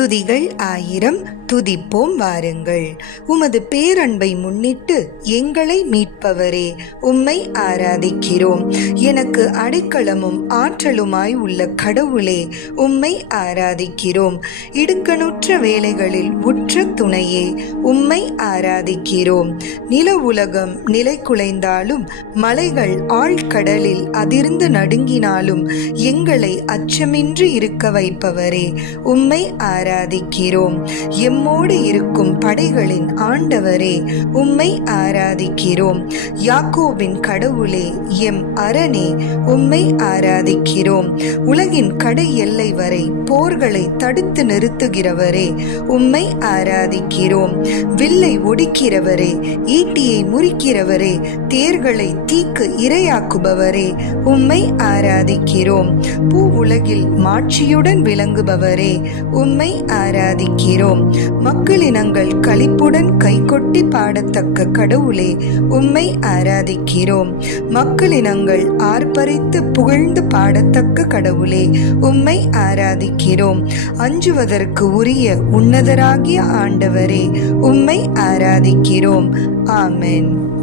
துதிகள் ஆயிரம் துதிப்போம் வாருங்கள். உமது பேரன்பை முன்னிட்டு எங்களை மீட்பவரே உம்மை ஆராதிக்கிறோம். எனக்கு அடைக்கலமும் ஆற்றலுமாய் உள்ள கடவுளே உம்மை ஆராதிக்கிறோம். இடுக்கணுற்ற வேலைகளில் உற்ற துணையே உம்மை ஆராதிக்கிறோம். நில உலகம் நிலை குலைந்தாலும் மலைகள் ஆழ்கடலில் அதிர்ந்து நடுங்கினாலும் எங்களை அச்சமின்றி இருக்க வைப்பவரே உம்மை ஆராதிக்கிறோம். எம்மோடு இருக்கும் படைகளின் ஆண்டவரே உம்மை ஆராதிக்கிறோம். யாக்கோபின் கடவுளே எம் அரணே உம்மை ஆராதிக்கிறோம். உலகின் கடை எல்லை வரை போர்களை தடுத்து நிறுத்துகிறவரே உம்மை ஆராதிக்கிறோம். வில்லை ஒடிக்கிறவரே ஈட்டியை முறிக்கிறவரே தேர்களை தீக்கு இரையாக்குபவரே உம்மை ஆராதிக்கிறோம். பூ உலகில் மாட்சியுடன் விளங்குபவரே உம்மை ஆராதிக்கிறோம். மக்களினங்கள் களிப்புடன் கைகொட்டி பாடத்தக்க கடவுளே உம்மை ஆராதிக்கிறோம். மக்களினங்கள் ஆர்ப்பரித்து புகழ்ந்து பாடத்தக்க கடவுளே உம்மை ஆராதிக்கிறோம். அஞ்சுவதற்கு உரிய உன்னதராகிய ஆண்டவரே உம்மை ஆராதிக்கிறோம். ஆமென்.